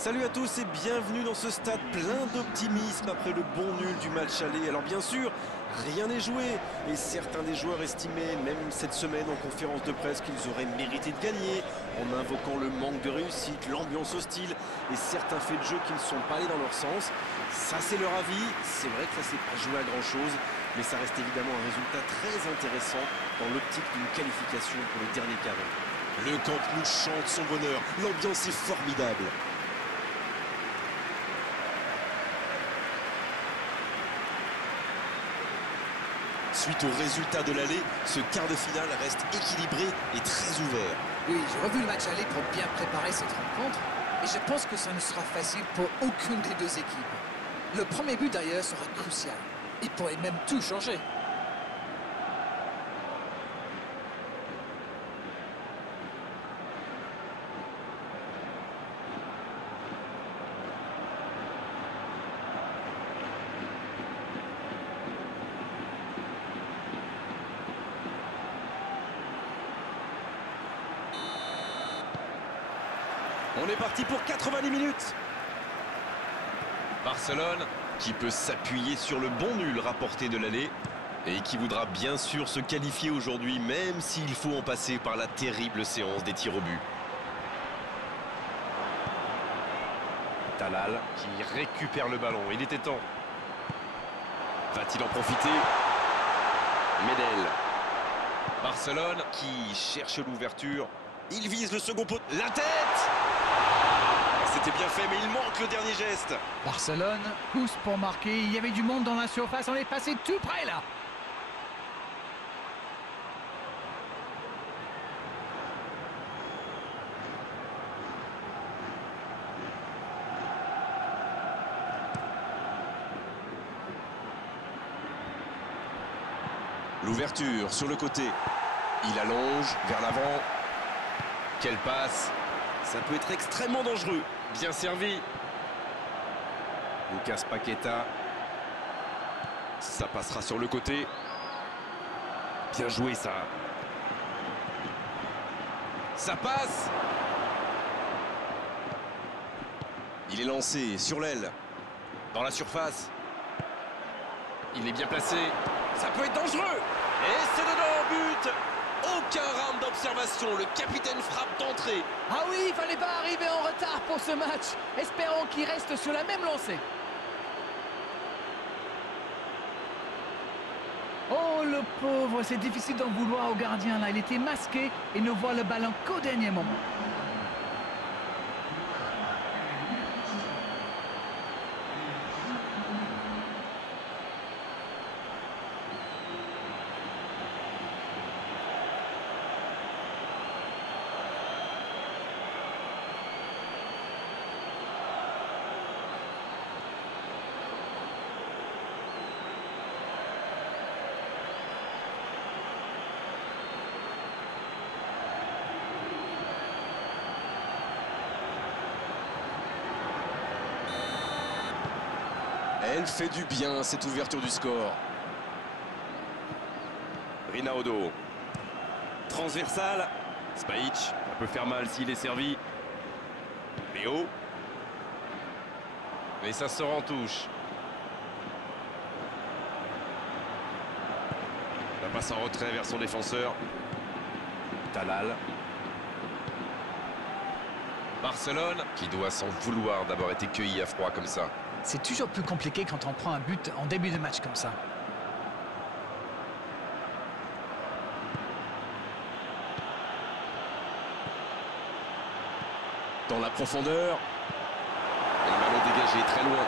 Salut à tous et bienvenue dans ce stade plein d'optimisme après le bon nul du match aller. Alors bien sûr, rien n'est joué et certains des joueurs estimaient même cette semaine en conférence de presse qu'ils auraient mérité de gagner en invoquant le manque de réussite, l'ambiance hostile et certains faits de jeu qui ne sont pas allés dans leur sens. Ça c'est leur avis, c'est vrai que ça s'est pas joué à grand chose, mais ça reste évidemment un résultat très intéressant dans l'optique d'une qualification pour le dernier carré. Le Camp Nou chante son bonheur, l'ambiance est formidable. Suite au résultat de l'aller, ce quart de finale reste équilibré et très ouvert. Oui, j'ai revu le match aller pour bien préparer cette rencontre et je pense que ça ne sera facile pour aucune des deux équipes. Le premier but d'ailleurs sera crucial. Il pourrait même tout changer. On est parti pour 90 minutes. Barcelone qui peut s'appuyer sur le bon nul rapporté de l'aller et qui voudra bien sûr se qualifier aujourd'hui même s'il faut en passer par la terrible séance des tirs au but. Talal qui récupère le ballon, il était temps. Va-t-il en profiter? Medel. Barcelone qui cherche l'ouverture. Il vise le second poteau. La tête! C'était bien fait, mais il manque le dernier geste. Barcelone pousse pour marquer. Il y avait du monde dans la surface. On est passé tout près là. L'ouverture sur le côté. Il allonge vers l'avant. Quelle passe! Ça peut être extrêmement dangereux. Bien servi. Lucas Paqueta. Ça passera sur le côté. Bien joué ça. Ça passe. Il est lancé sur l'aile. Dans la surface. Il est bien placé. Ça peut être dangereux. Et c'est dedans, but. Aucun round d'observation. Le capitaine frappe d'entrée. Ah oui, il fallait pas arriver en retard pour ce match. Espérons qu'il reste sur la même lancée. Oh le pauvre, c'est difficile d'en vouloir au gardien là. Il était masqué et ne voit le ballon qu'au dernier moment. Elle fait du bien, cette ouverture du score. Rinaldo. Transversal. Spajic, ça peut faire mal s'il est servi. Léo. Mais ça sort en touche. La passe en retrait vers son défenseur. Talal. Barcelone qui doit s'en vouloir d'avoir été cueilli à froid comme ça. C'est toujours plus compliqué quand on prend un but en début de match comme ça. Dans la profondeur. Et le ballon dégagé très loin.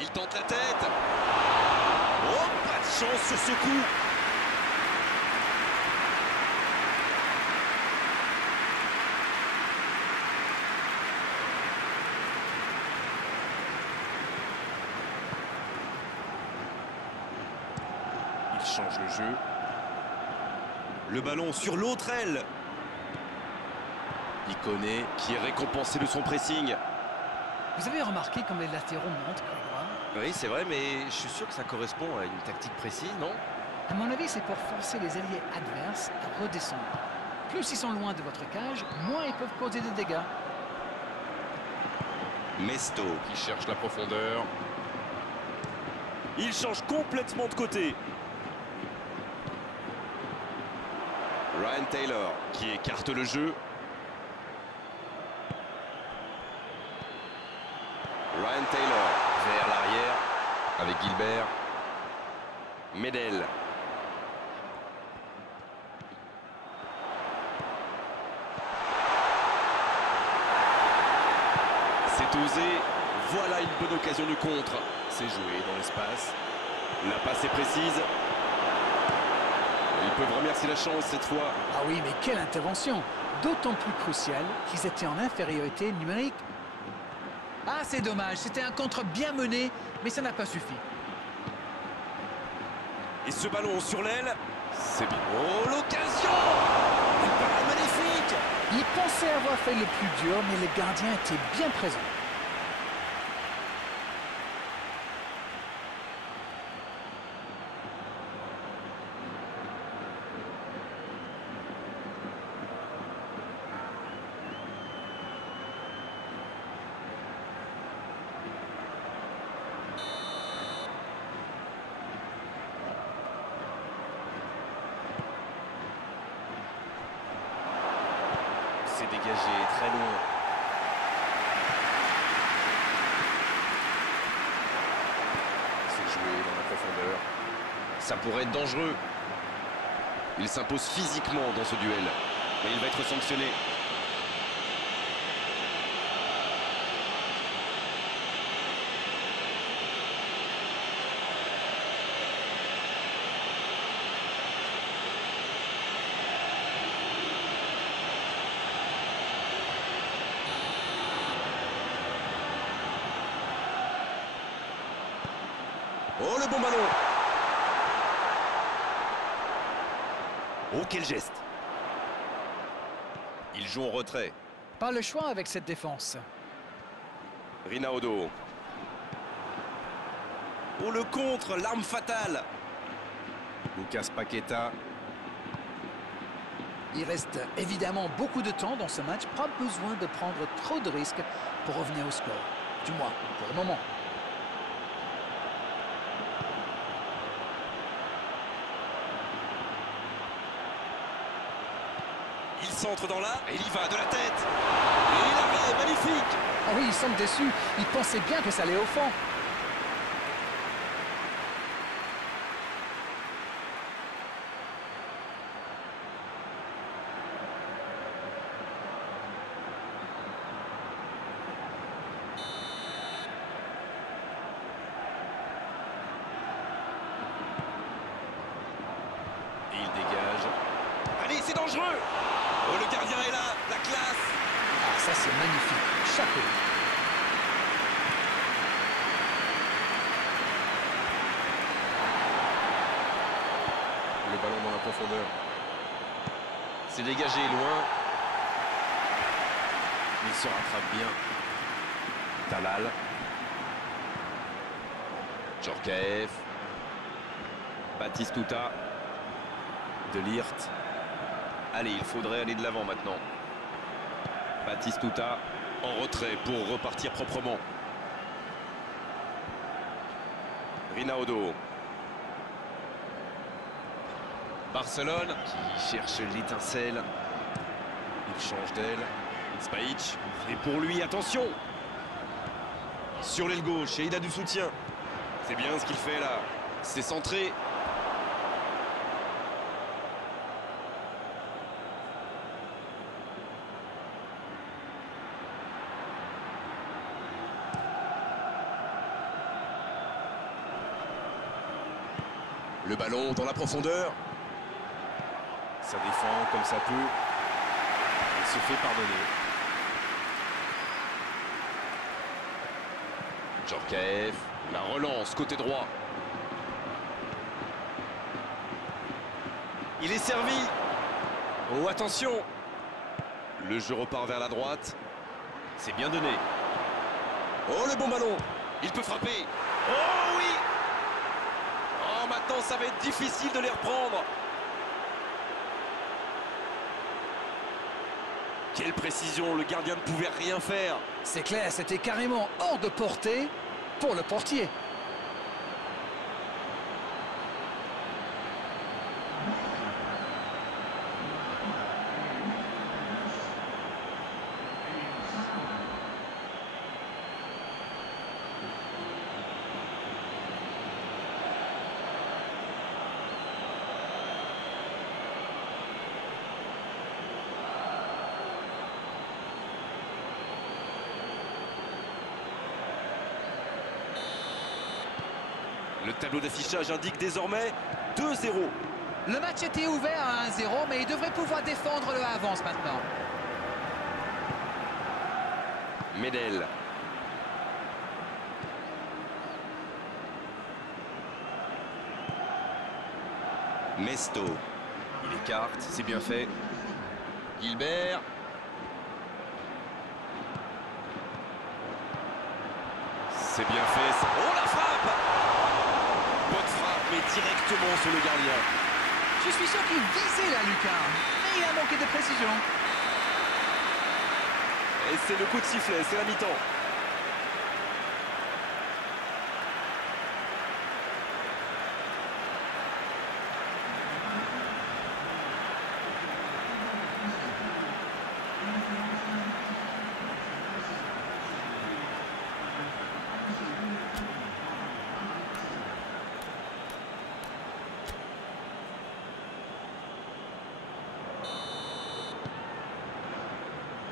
Il tente la tête. Oh, pas de chance sur ce coup. Il change le jeu. Le ballon sur l'autre aile. Iconé qui est récompensé de son pressing. Vous avez remarqué comme les latéraux montent, Grégoire? Oui, c'est vrai, mais je suis sûr que ça correspond à une tactique précise, non? À mon avis, c'est pour forcer les alliés adverses à redescendre. Plus ils sont loin de votre cage, moins ils peuvent causer des dégâts. Mesto qui cherche la profondeur. Il change complètement de côté. Ryan Taylor qui écarte le jeu. Ryan Taylor vers l'arrière avec Gilbert. Medel. C'est osé. Voilà une bonne occasion du contre. C'est joué dans l'espace. La passe est précise. Ils peuvent remercier la chance cette fois. Ah oui, mais quelle intervention! D'autant plus cruciale qu'ils étaient en infériorité numérique. Ah, c'est dommage, c'était un contre bien mené, mais ça n'a pas suffi. Et ce ballon sur l'aile. C'est bien. Oh, l'occasion! Une parade magnifique! Ils pensaient avoir fait le plus dur, mais le gardien était bien présent. C'est dégagé très loin. C'est joué dans la profondeur. Ça pourrait être dangereux. Il s'impose physiquement dans ce duel. Mais il va être sanctionné. Oh, le bon ballon! Oh, quel geste! Il joue en retrait. Pas le choix avec cette défense. Rinaldo. Oh, le contre, l'arme fatale! Lucas Paqueta. Il reste évidemment beaucoup de temps dans ce match. Pas besoin de prendre trop de risques pour revenir au score. Du moins, pour le moment. Il centre dans l'art et il y va de la tête. Et l'arrêt, magnifique! Ah oui, ils sont déçus. Ils pensaient bien que ça allait au fond. Et il dégage. Allez, c'est dangereux! Oh, le gardien est là, la classe! Ah, ça c'est magnifique. Chapeau. Le ballon dans la profondeur. C'est dégagé loin. Il se rattrape bien. Talal. Djorkaeff. Batistuta. De Ligt. Allez, il faudrait aller de l'avant maintenant. Batistuta en retrait pour repartir proprement. Rinaldo. Barcelone qui cherche l'étincelle. Il change d'aile. Spajic. Et pour lui, attention. Sur l'aile gauche, et il a du soutien. C'est bien ce qu'il fait là. C'est centré. Le ballon dans la profondeur. Ça défend comme ça peut. Il se fait pardonner. Djorkaeff. La relance côté droit. Il est servi. Oh, attention! Le jeu repart vers la droite. C'est bien donné. Oh, le bon ballon. Il peut frapper. Oh oui! Oh, maintenant, ça va être difficile de les reprendre. Quelle précision, le gardien ne pouvait rien faire. C'est clair, c'était carrément hors de portée pour le portier. Le tableau d'affichage indique désormais 2-0. Le match était ouvert à 1-0, mais il devrait pouvoir défendre le avance maintenant. Medel. Mesto. Il écarte, c'est bien fait. Gilbert. C'est bien fait. Oh, la frappe! Bonne frappe, mais directement sur le gardien. Je suis sûr qu'il visait la lucarne, mais il a manqué de précision. Et c'est le coup de sifflet, c'est la mi-temps.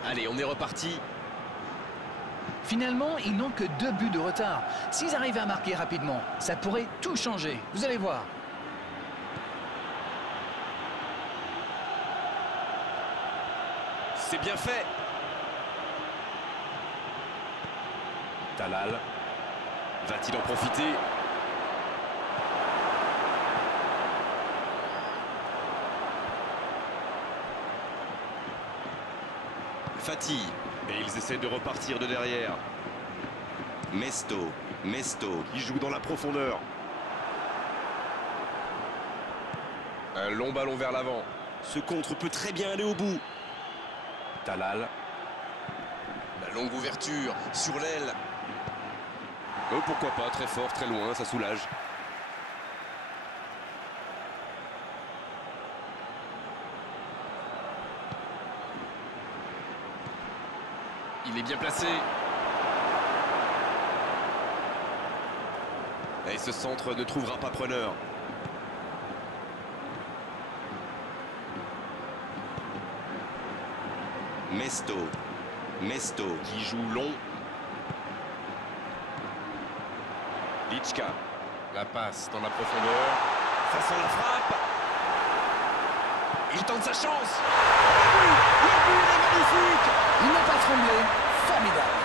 Allez, on est reparti. Finalement, ils n'ont que 2 buts de retard. S'ils arrivent à marquer rapidement, ça pourrait tout changer. Vous allez voir. C'est bien fait. Talal. Va-t-il en profiter? Fati. Et ils essaient de repartir de derrière. Mesto. Mesto. Il joue dans la profondeur. Un long ballon vers l'avant. Ce contre peut très bien aller au bout. Talal. La longue ouverture sur l'aile. Oh, pourquoi pas, très fort, très loin, ça soulage. Il est bien placé. Et ce centre ne trouvera pas preneur. Mesto. Mesto. Qui joue long. Lichka. La passe dans la profondeur. Ça sent la frappe. Il tente sa chance. Le but est magnifique. Il n'a pas tremblé. Formidable.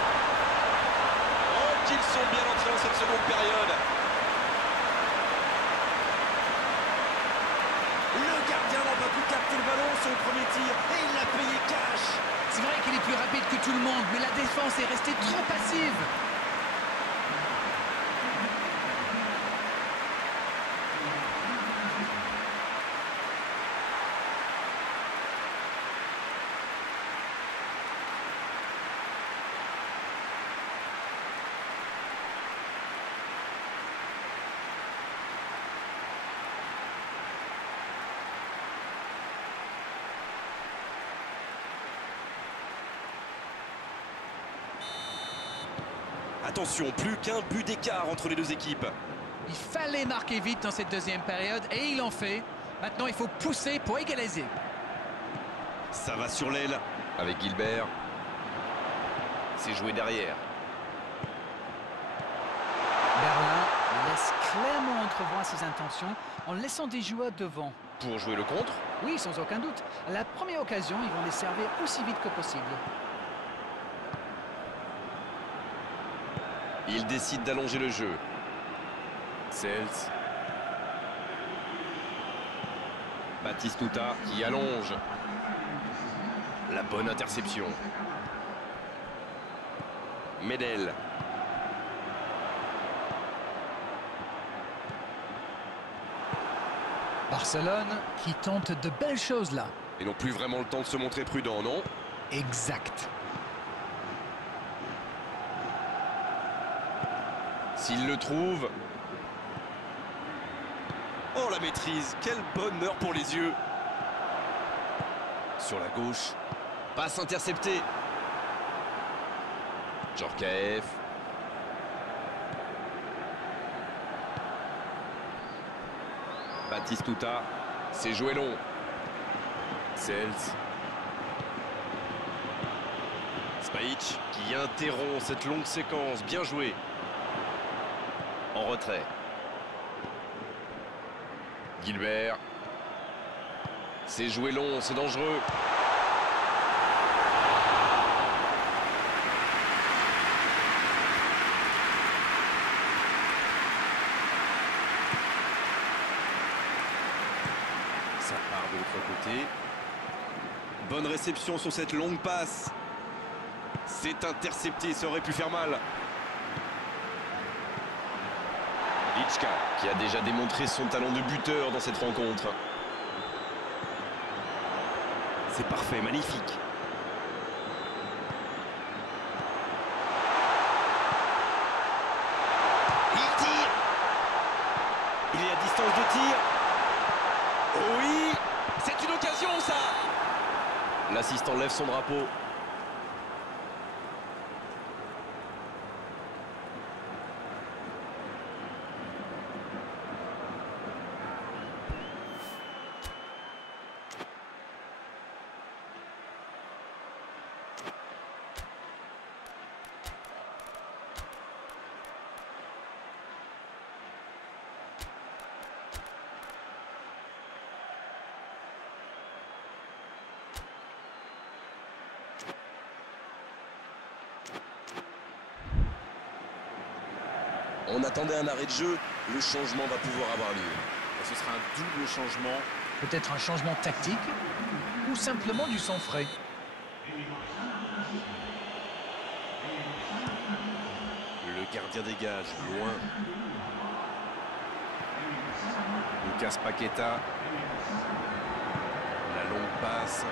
Oh, qu'ils sont bien entrés dans cette seconde période. Le gardien n'a pas pu capter le ballon sur le premier tir et il l'a payé cash. C'est vrai qu'il est plus rapide que tout le monde, mais la défense est restée trop passive. Attention, plus qu'un but d'écart entre les deux équipes. Il fallait marquer vite dans cette deuxième période et il en fait. Maintenant, il faut pousser pour égaliser. Ça va sur l'aile. Avec Gilbert. C'est joué derrière. Berlin laisse clairement entrevoir ses intentions en laissant des joueurs devant. Pour jouer le contre. Oui, sans aucun doute. À la première occasion, ils vont les servir aussi vite que possible. Il décide d'allonger le jeu. Cels. Batistuta qui allonge. La bonne interception. Medel. Barcelone qui tente de belles choses là. Ils n'ont plus vraiment le temps de se montrer prudents, non? Exact. S'ils le trouvent... Oh, la maîtrise, quel bonheur pour les yeux. Sur la gauche. Passe interceptée. Djorkaeff. Batistuta. C'est joué long. Sels. Spajic qui interrompt cette longue séquence. Bien joué. En retrait. Gilbert. C'est joué long, c'est dangereux. Ça part de l'autre côté. Bonne réception sur cette longue passe. C'est intercepté, ça aurait pu faire mal. Lichka qui a déjà démontré son talent de buteur dans cette rencontre. C'est parfait, magnifique. Il tire. Il est à distance de tir. Oui, c'est une occasion ça. L'assistant lève son drapeau. On attendait un arrêt de jeu, le changement va pouvoir avoir lieu. Ce sera un double changement. Peut-être un changement tactique ou simplement du sang frais. Le gardien dégage, loin. Lucas Paqueta. La longue passe.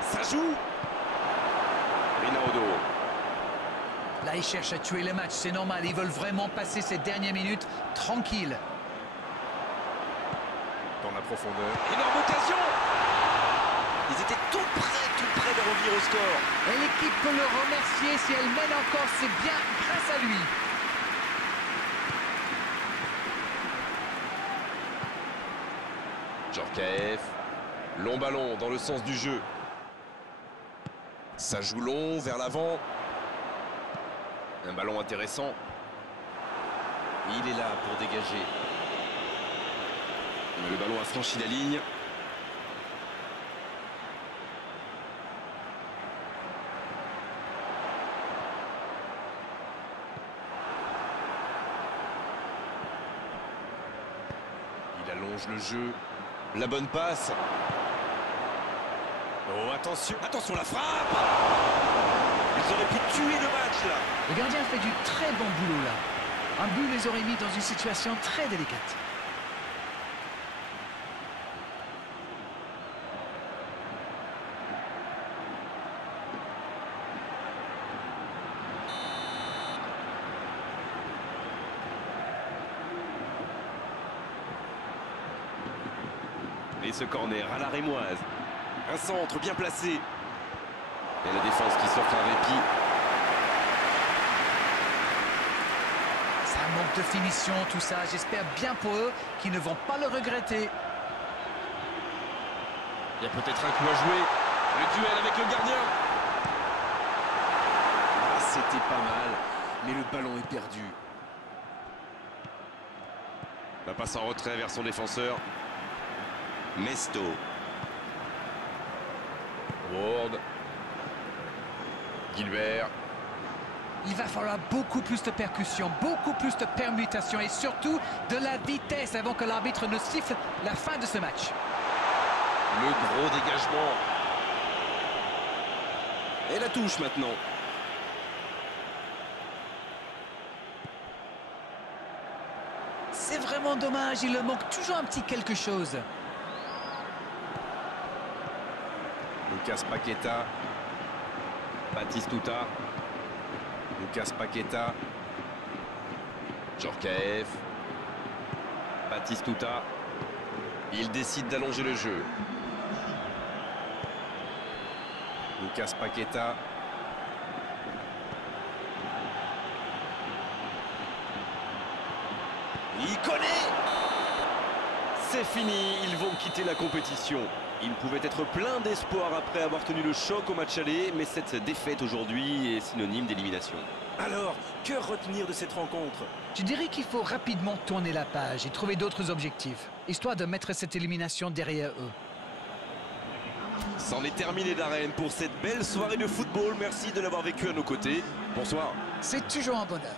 Ça joue. Rinaldo. Là, ils cherchent à tuer le match, c'est normal. Ils veulent vraiment passer ces dernières minutes tranquilles. Dans la profondeur. Énorme occasion. Ils étaient tout près de revenir au score. Et l'équipe peut le remercier si elle mène encore, c'est bien grâce à lui. Djorkaeff. Long ballon dans le sens du jeu. Ça joue long vers l'avant. Un ballon intéressant. Il est là pour dégager. Mais le ballon a franchi la ligne. Il allonge le jeu. La bonne passe. Oh, attention, attention la frappe. Ils auraient pu tuer le match là. Le gardien fait du très bon boulot là. Un but les aurait mis dans une situation très délicate. Et ce corner à la rémoise. Un centre bien placé. Et la défense qui s'offre un répit. Ça manque de finition, tout ça. J'espère bien pour eux qu'ils ne vont pas le regretter. Il y a peut-être un coup à jouer. Le duel avec le gardien. Ah, c'était pas mal, mais le ballon est perdu. La passe en retrait vers son défenseur. Mesto. Ward. Gilbert. Il va falloir beaucoup plus de percussion, beaucoup plus de permutations et surtout de la vitesse avant que l'arbitre ne siffle la fin de ce match. Le gros dégagement. Et la touche maintenant. C'est vraiment vraiment dommage, il leur manque toujours un petit quelque chose. Lucas Paqueta. Batistuta. Lucas Paqueta. Djorkaeff. Batistuta. Il décide d'allonger le jeu. Lucas Paqueta. Il connaît. C'est fini, ils vont quitter la compétition. Ils pouvaient être pleins d'espoir après avoir tenu le choc au match aller, mais cette défaite aujourd'hui est synonyme d'élimination. Alors, que retenir de cette rencontre? Je dirais qu'il faut rapidement tourner la page et trouver d'autres objectifs, histoire de mettre cette élimination derrière eux. C'en est terminé d'Arène pour cette belle soirée de football. Merci de l'avoir vécu à nos côtés. Bonsoir. C'est toujours un bonheur.